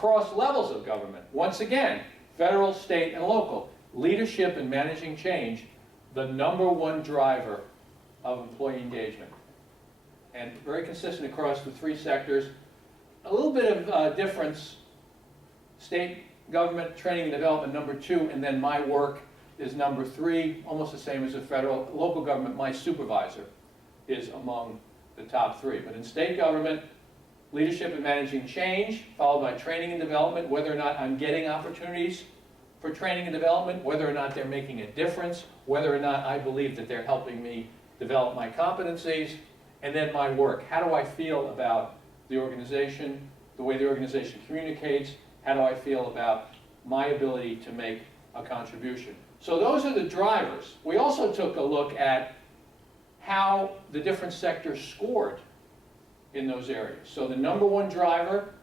across levels of government. Once again, federal, state, and local. Leadership and managing change, the #1 driver of employee engagement. And very consistent across the 3 sectors. A little bit of difference, state government training and development #2, and then my work is #3, almost the same as the federal. Local government, my supervisor is among the top 3. But in state government, leadership and managing change, followed by training and development, whether or not I'm getting opportunities for training and development, whether or not they're making a difference, whether or not I believe that they're helping me develop my competencies, and then my work. How do I feel about the organization, the way the organization communicates? How do I feel about my ability to make a contribution? So those are the drivers. We also took a look at how the different sectors scored in those areas. So the #1 driver,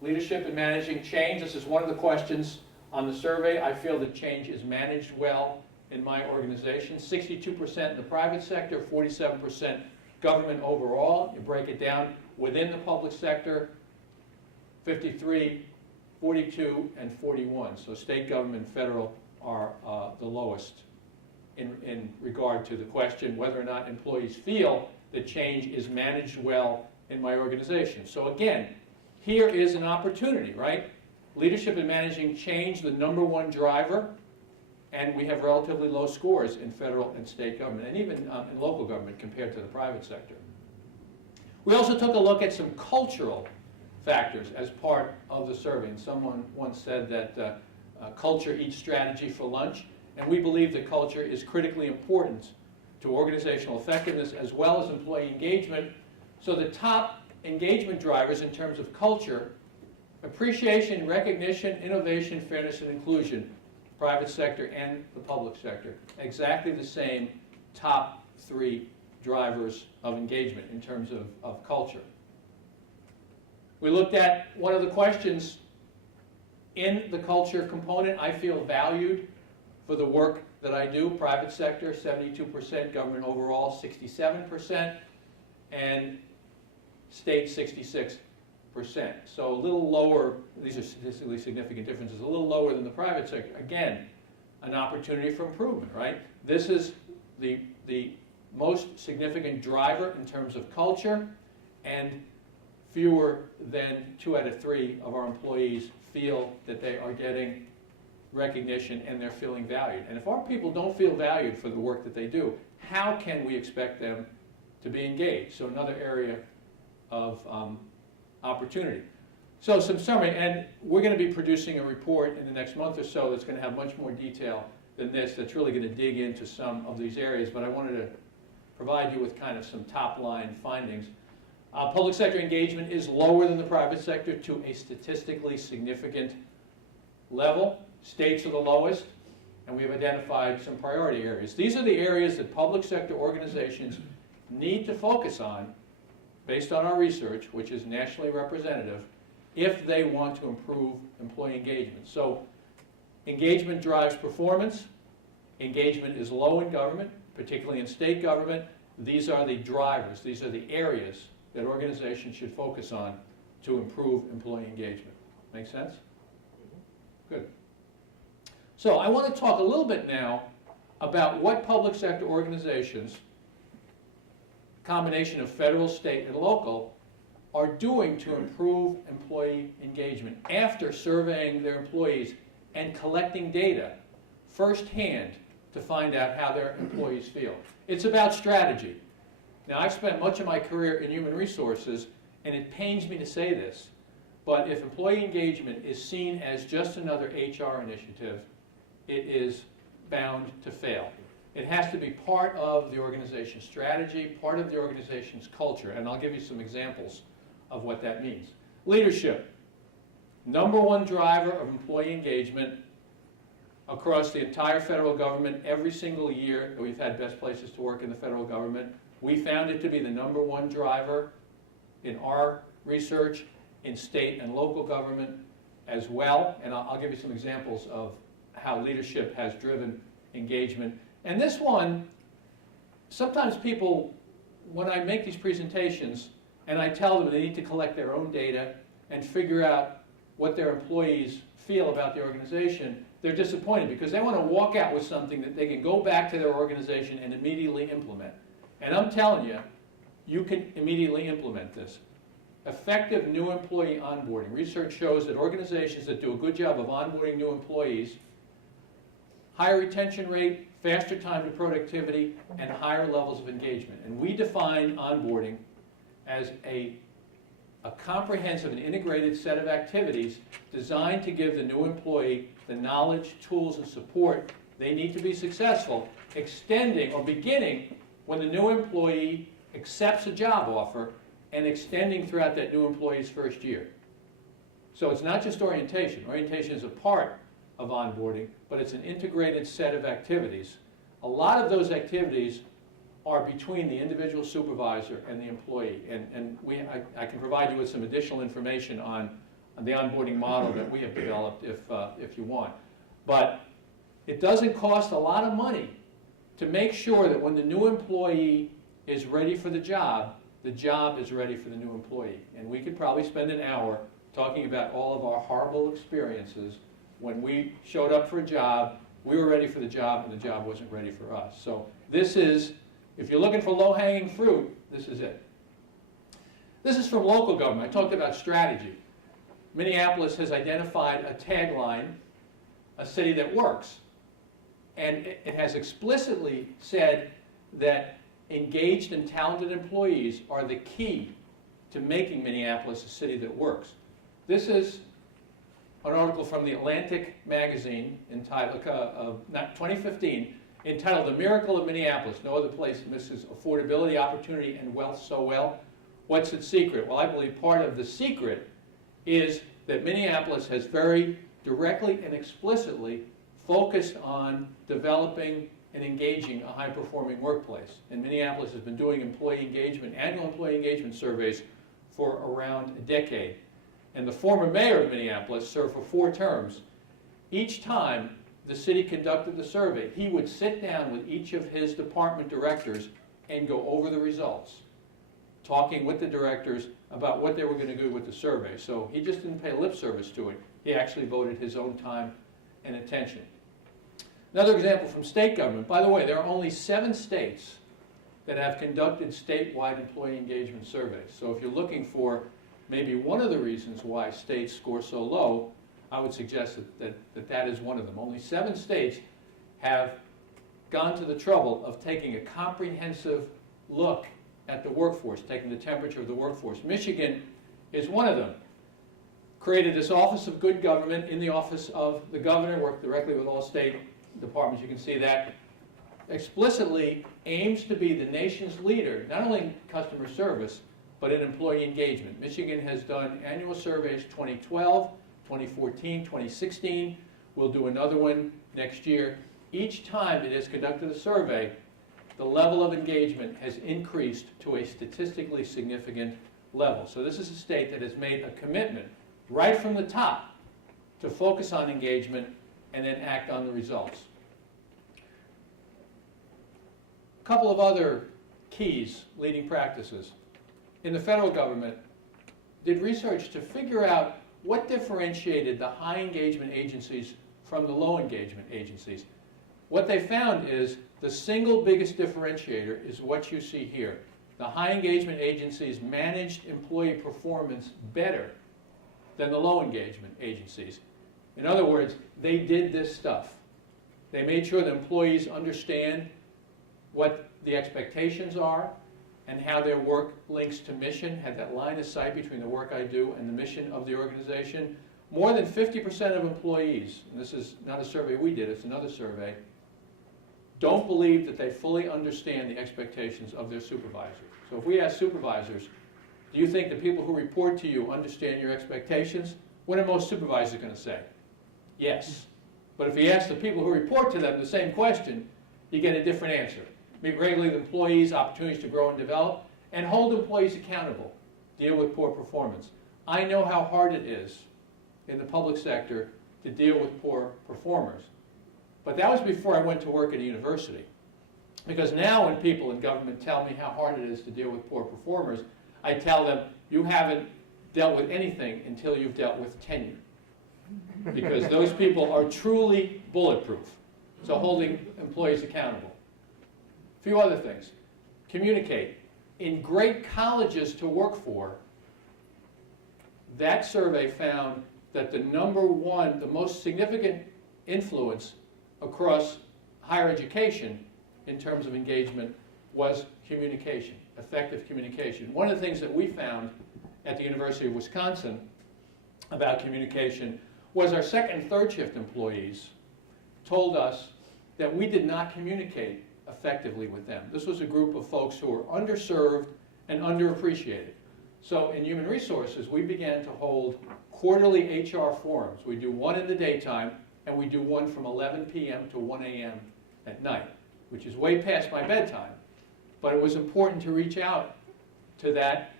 leadership and managing change. This is one of the questions on the survey. I feel that change is managed well in my organization. 62% in the private sector, 47% government overall. You break it down within the public sector, 53, 42, and 41. So state government and federal are the lowest in regard to the question whether or not employees feel that change is managed well in my organization. So again, here is an opportunity, right? Leadership and managing change, the #1 driver, and we have relatively low scores in federal and state government, and even in local government compared to the private sector. We also took a look at some cultural factors as part of the survey, and someone once said that culture eats strategy for lunch, and we believe that culture is critically important to organizational effectiveness as well as employee engagement. So the top engagement drivers in terms of culture: appreciation, recognition, innovation, fairness, and inclusion, private sector and the public sector. Exactly the same top 3 drivers of engagement in terms of culture. We looked at one of the questions in the culture component. I feel valued for the work that I do. Private sector, 72%, government overall, 67%, and state, 66%. So a little lower, these are statistically significant differences, a little lower than the private sector. Again, an opportunity for improvement, right? This is the most significant driver in terms of culture, and fewer than 2 out of 3 of our employees feel that they are getting recognition and they're feeling valued. And if our people don't feel valued for the work that they do, how can we expect them to be engaged? So another area of opportunity. So some summary, and we're going to be producing a report in the next month or so that's going to have much more detail than this, that's really going to dig into some of these areas, but I wanted to provide you with kind of some top-line findings. Public sector engagement is lower than the private sector to a statistically significant level. States are the lowest, and we've identified some priority areas. These are the areas that public sector organizations need to focus on, based on our research, which is nationally representative, if they want to improve employee engagement. So engagement drives performance. Engagement is low in government, particularly in state government. These are the drivers. These are the areas that organizations should focus on to improve employee engagement. Make sense? Good. So I want to talk a little bit now about what public sector organizations, combination of federal, state, and local, are doing to improve employee engagement after surveying their employees and collecting data firsthand to find out how their employees feel. It's about strategy. Now, I've spent much of my career in human resources, and it pains me to say this, but if employee engagement is seen as just another HR initiative, it is bound to fail. It has to be part of the organization's strategy, part of the organization's culture, and I'll give you some examples of what that means. Leadership. #1 driver of employee engagement across the entire federal government. Every single year that we've had best places to work in the federal government, we found it to be the #1 driver in our research, in state and local government as well. And I'll give you some examples of how leadership has driven engagement. And this one, sometimes people, when I make these presentations and I tell them they need to collect their own data and figure out what their employees feel about the organization, they're disappointed because they want to walk out with something that they can go back to their organization and immediately implement. And I'm telling you, you can immediately implement this. Effective new employee onboarding. Research shows that organizations that do a good job of onboarding new employees, higher retention rate, faster time to productivity, and higher levels of engagement. And we define onboarding as a comprehensive and integrated set of activities designed to give the new employee the knowledge, tools, and support they need to be successful, extending or beginning when the new employee accepts a job offer and extending throughout that new employee's first year. So it's not just orientation. Orientation is a part of onboarding, but it's an integrated set of activities. A lot of those activities are between the individual supervisor and the employee. And I can provide you with some additional information on the onboarding model that we have developed if you want. But it doesn't cost a lot of money to make sure that when the new employee is ready for the job is ready for the new employee. And we could probably spend an hour talking about all of our horrible experiences when we showed up for a job, we were ready for the job, and the job wasn't ready for us. So this is, if you're looking for low-hanging fruit, this is it. This is from local government. I talked about strategy. Minneapolis has identified a tagline, a city that works. And it has explicitly said that engaged and talented employees are the key to making Minneapolis a city that works. This is an article from the Atlantic magazine entitled, 2015, entitled "The Miracle of Minneapolis. No other place misses affordability, opportunity, and wealth so well. What's its secret?" Well, I believe part of the secret is that Minneapolis has very directly and explicitly focused on developing and engaging a high-performing workplace. And Minneapolis has been doing annual employee engagement surveys for around a decade. And the former mayor of Minneapolis served for 4 terms. Each time the city conducted the survey, he would sit down with each of his department directors and go over the results, talking with the directors about what they were going to do with the survey. So he just didn't pay lip service to it. He actually devoted his own time and attention. Another example from state government. By the way, there are only 7 states that have conducted statewide employee engagement surveys. So if you're looking for maybe one of the reasons why states score so low, I would suggest that is one of them. Only 7 states have gone to the trouble of taking a comprehensive look at the workforce, taking the temperature of the workforce. Michigan is one of them. Created this Office of Good Government in the office of the governor, worked directly with all state departments, you can see that, explicitly aims to be the nation's leader, not only in customer service, but in employee engagement. Michigan has done annual surveys 2012, 2014, 2016. We'll do another one next year. Each time it has conducted a survey, the level of engagement has increased to a statistically significant level. So this is a state that has made a commitment right from the top to focus on engagement and then act on the results. A couple of other keys, leading practices. In the federal government, did research to figure out what differentiated the high engagement agencies from the low engagement agencies. What they found is the single biggest differentiator is what you see here. The high engagement agencies managed employee performance better than the low engagement agencies. In other words, they did this stuff. They made sure that employees understand what the expectations are and how their work links to mission, had that line of sight between the work I do and the mission of the organization. More than 50% of employees, and this is not a survey we did, it's another survey, don't believe that they fully understand the expectations of their supervisor. So if we ask supervisors, do you think the people who report to you understand your expectations? What are most supervisors going to say? Yes. But if you ask the people who report to them the same question, you get a different answer. Meet regularly with employees, opportunities to grow and develop, and hold employees accountable. Deal with poor performance. I know how hard it is in the public sector to deal with poor performers. But that was before I went to work at a university. Because now when people in government tell me how hard it is to deal with poor performers, I tell them, you haven't dealt with anything until you've dealt with tenure. Because those people are truly bulletproof. So holding employees accountable. A few other things. Communicate. In great colleges to work for, that survey found that the the most significant influence across higher education in terms of engagement was communication, effective communication. One of the things that we found at the University of Wisconsin about communication was our second and third shift employees told us that we did not communicate effectively with them. This was a group of folks who were underserved and underappreciated. So in human resources, we began to hold quarterly HR forums. We do one in the daytime, and we do one from 11 p.m. to 1 a.m. at night, which is way past my bedtime. But it was important to reach out to that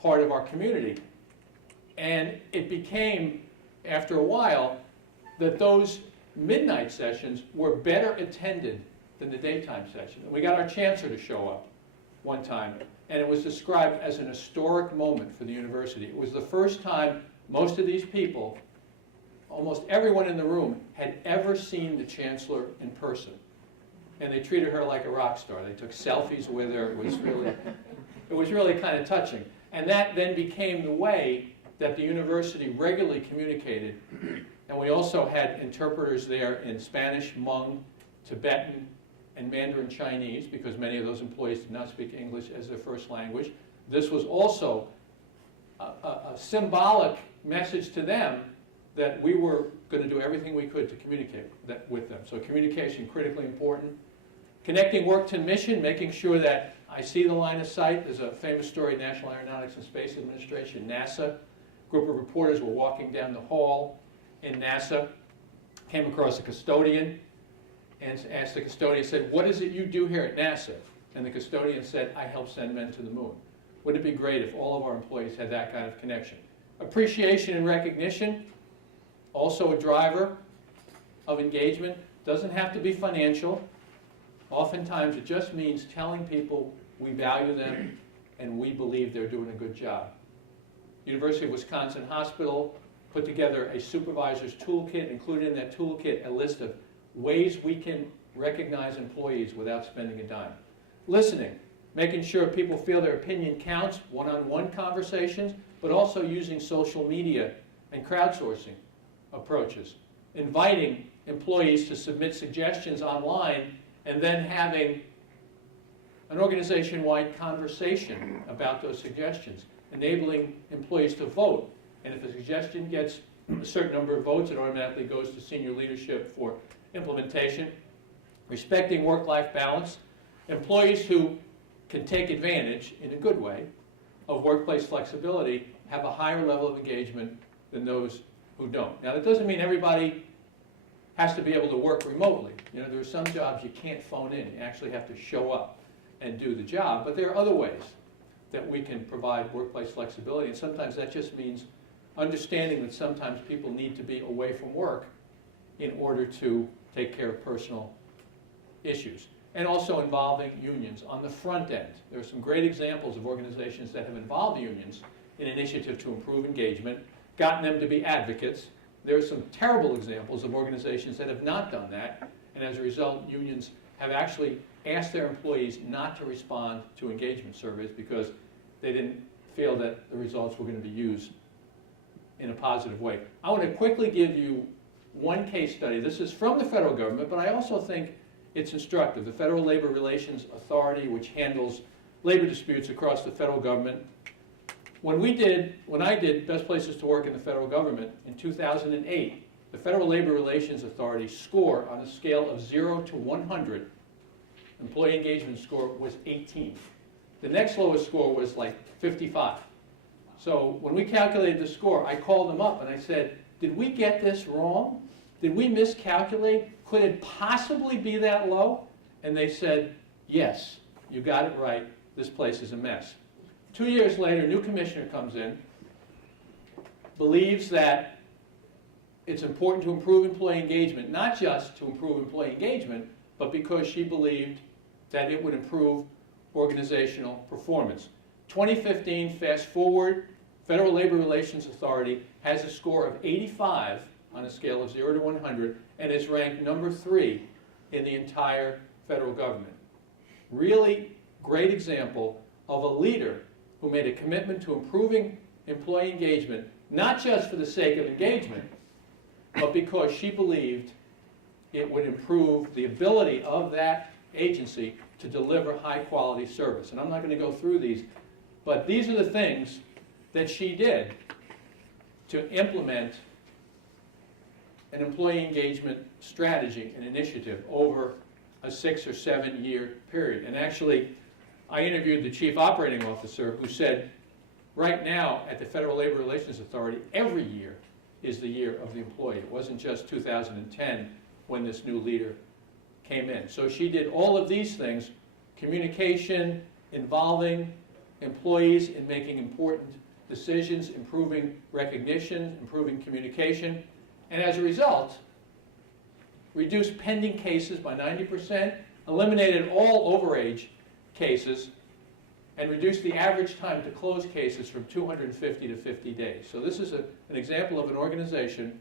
part of our community. And it became, after a while, that those midnight sessions were better attended than the daytime session. And we got our chancellor to show up one time, and it was described as an historic moment for the university. It was the first time most of these people, almost everyone in the room, had ever seen the chancellor in person. And they treated her like a rock star. They took selfies with her. It was really kind of touching. And that then became the way that the university regularly communicated. And we also had interpreters there in Spanish, Hmong, Tibetan, and Mandarin Chinese, because many of those employees did not speak English as their first language. This was also a symbolic message to them that we were going to do everything we could to communicate with them. So communication, critically important. Connecting work to mission, making sure that I see the line of sight. There's a famous story, National Aeronautics and Space Administration, NASA. A group of reporters were walking down the hall in NASA, came across a custodian, and asked the custodian, said, "What is it you do here at NASA?" And the custodian said, "I help send men to the moon." Wouldn't it be great if all of our employees had that kind of connection? Appreciation and recognition, also a driver of engagement. Doesn't have to be financial. Oftentimes it just means telling people we value them and we believe they're doing a good job. University of Wisconsin Hospital put together a supervisor's toolkit, included in that toolkit a list of ways we can recognize employees without spending a dime. Listening, making sure people feel their opinion counts, one-on-one conversations, but also using social media and crowdsourcing approaches. Inviting employees to submit suggestions online and then having an organization-wide conversation about those suggestions, enabling employees to vote. And if a suggestion gets a certain number of votes, it automatically goes to senior leadership for implementation. Respecting work-life balance. Employees who can take advantage, in a good way, of workplace flexibility have a higher level of engagement than those who don't. Now, that doesn't mean everybody has to be able to work remotely. You know, there are some jobs you can't phone in. You actually have to show up and do the job. But there are other ways that we can provide workplace flexibility, and sometimes that just means understanding that sometimes people need to be away from work in order to take care of personal issues. And also involving unions on the front end. There are some great examples of organizations that have involved unions in an initiative to improve engagement, gotten them to be advocates. There are some terrible examples of organizations that have not done that, and as a result, unions have actually asked their employees not to respond to engagement surveys because they didn't feel that the results were going to be used in a positive way. I want to quickly give you one case study. This is from the federal government, but I also think it's instructive. The Federal Labor Relations Authority, which handles labor disputes across the federal government. When I did Best Places to Work in the Federal Government in 2008, the Federal Labor Relations Authority score on a scale of 0 to 100, employee engagement score was 18. The next lowest score was like 55. So when we calculated the score, I called them up and I said, "Did we get this wrong? Did we miscalculate? Could it possibly be that low?" And they said, "Yes, you got it right. This place is a mess." 2 years later, a new commissioner comes in, believes that it's important to improve employee engagement, not just to improve employee engagement, but because she believed that it would improve organizational performance. 2015, fast forward, Federal Labor Relations Authority has a score of 85 on a scale of 0 to 100 and is ranked number 3 in the entire federal government. Really great example of a leader who made a commitment to improving employee engagement, not just for the sake of engagement, but because she believed it would improve the ability of that agency to deliver high-quality service. And I'm not going to go through these, but these are the things that she did to implement an employee engagement strategy and initiative over a 6 or 7 year period. And actually, I interviewed the chief operating officer who said, right now at the Federal Labor Relations Authority, every year is the year of the employee. It wasn't just 2010 when this new leader came in. So she did all of these things, communication, involving employees in making important decisions, improving recognition, improving communication, and as a result, reduced pending cases by 90%, eliminated all overage cases, and reduced the average time to close cases from 250 to 50 days. So this is an example of an organization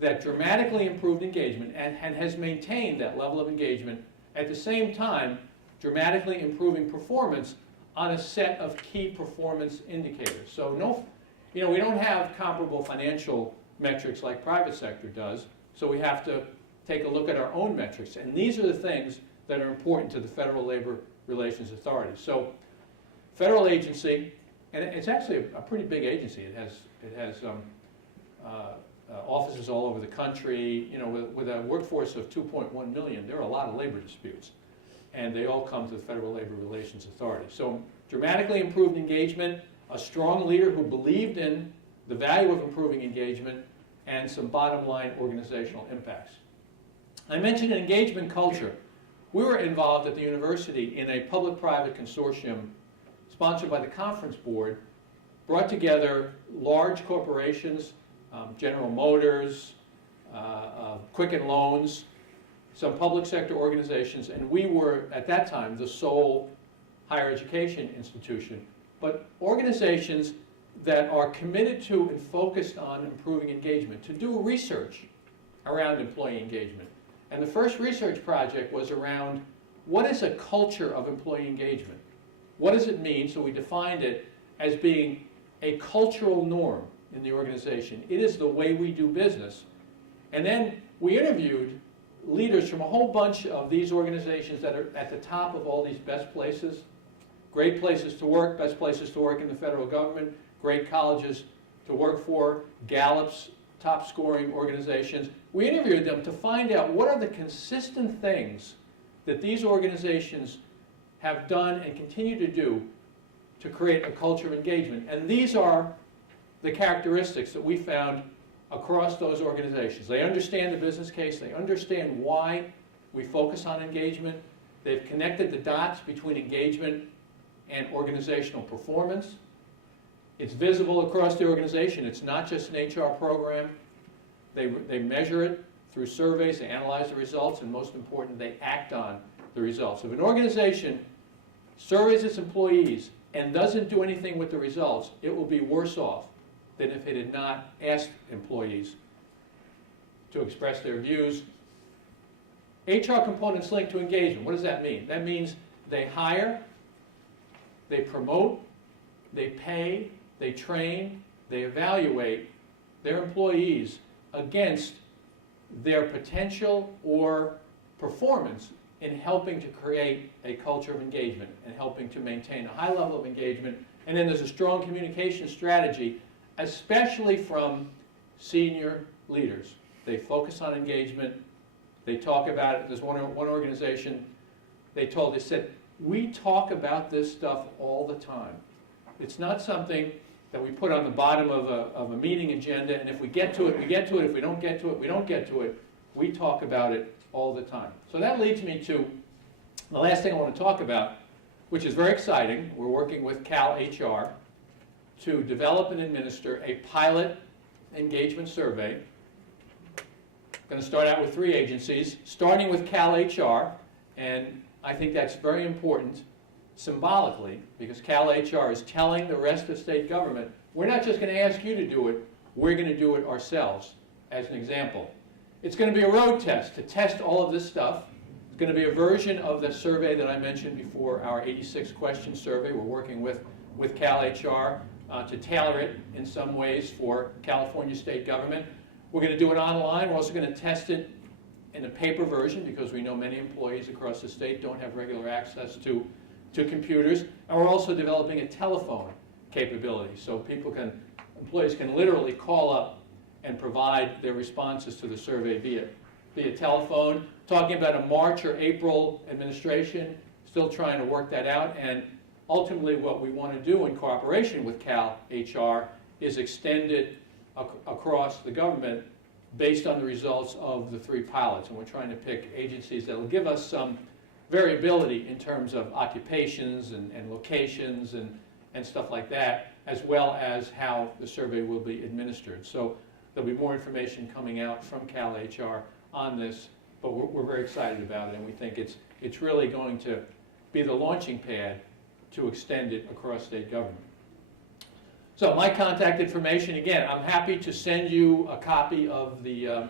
that dramatically improved engagement and has maintained that level of engagement, at the same time dramatically improving performance on a set of key performance indicators. So we don't have comparable financial metrics like private sector does, so we have to take a look at our own metrics. And these are the things that are important to the Federal Labor Relations Authority. So federal agency, and it's actually a pretty big agency. It has offices all over the country. With a workforce of 2.1 million, there are a lot of labor disputes, and they all come to the Federal Labor Relations Authority. So dramatically improved engagement, a strong leader who believed in the value of improving engagement, and some bottom line organizational impacts. I mentioned an engagement culture. We were involved at the university in a public-private consortium sponsored by the Conference Board, brought together large corporations, General Motors, Quicken Loans, some public sector organizations, and we were, at that time, the sole higher education institution. But organizations that are committed to and focused on improving engagement, to do research around employee engagement. And the first research project was around what is a culture of employee engagement? What does it mean? So we defined it as being a cultural norm in the organization. It is the way we do business. And then we interviewed leaders from a whole bunch of these organizations that are at the top of all these best places, great places to work, best places to work in the federal government, great colleges to work for, Gallup's top scoring organizations. We interviewed them to find out what are the consistent things that these organizations have done and continue to do to create a culture of engagement. And these are the characteristics that we found across those organizations. They understand the business case, they understand why we focus on engagement, they've connected the dots between engagement and organizational performance. It's visible across the organization. It's not just an HR program. They measure it through surveys, they analyze the results, and most important, they act on the results. If an organization surveys its employees and doesn't do anything with the results, it will be worse off than if it had not asked employees to express their views. HR components linked to engagement. What does that mean? That means they hire, they promote, they pay, they train, they evaluate their employees against their potential or performance in helping to create a culture of engagement and helping to maintain a high level of engagement. And then there's a strong communication strategy, especially from senior leaders. They focus on engagement. They talk about it. There's one organization, they said, we talk about this stuff all the time. It's not something that we put on the bottom of a meeting agenda, and if we get to it, we get to it. If we don't get to it, we don't get to it. We talk about it all the time. So that leads me to the last thing I want to talk about, which is very exciting. We're working with CalHR to develop and administer a pilot engagement survey. I'm going to start out with 3 agencies, starting with CalHR, and I think that's very important symbolically, because CalHR is telling the rest of state government we're not just going to ask you to do it, we're going to do it ourselves, as an example. It's going to be a road test to test all of this stuff. It's going to be a version of the survey that I mentioned before, our 86-question survey. We're working with CalHR to tailor it in some ways for California state government. We're going to do it online. We're also going to test it in a paper version because we know many employees across the state don't have regular access to computers. And we're also developing a telephone capability so employees can literally call up and provide their responses to the survey via telephone. Talking about a March or April administration, still trying to work that out. And ultimately what we want to do in cooperation with CalHR is extend it across the government based on the results of the 3 pilots. And we're trying to pick agencies that will give us some variability in terms of occupations and locations and stuff like that, as well as how the survey will be administered. So there'll be more information coming out from CalHR on this, but we're very excited about it, and we think it's really going to be the launching pad to extend it across state government. So my contact information, again, I'm happy to send you a copy of the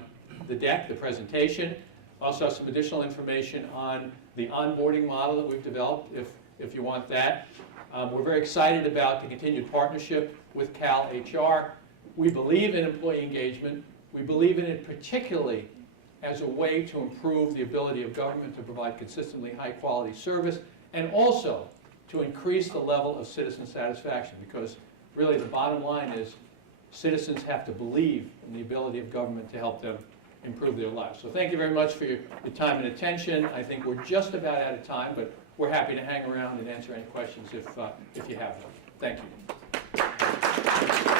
deck, the presentation. Also have some additional information on the onboarding model that we've developed, if you want that. We're very excited about the continued partnership with CalHR. We believe in employee engagement. We believe in it particularly as a way to improve the ability of government to provide consistently high-quality service, and also to increase the level of citizen satisfaction, because really the bottom line is citizens have to believe in the ability of government to help them improve their lives. So thank you very much for your time and attention. I think we're just about out of time, but we're happy to hang around and answer any questions if you have them. Thank you.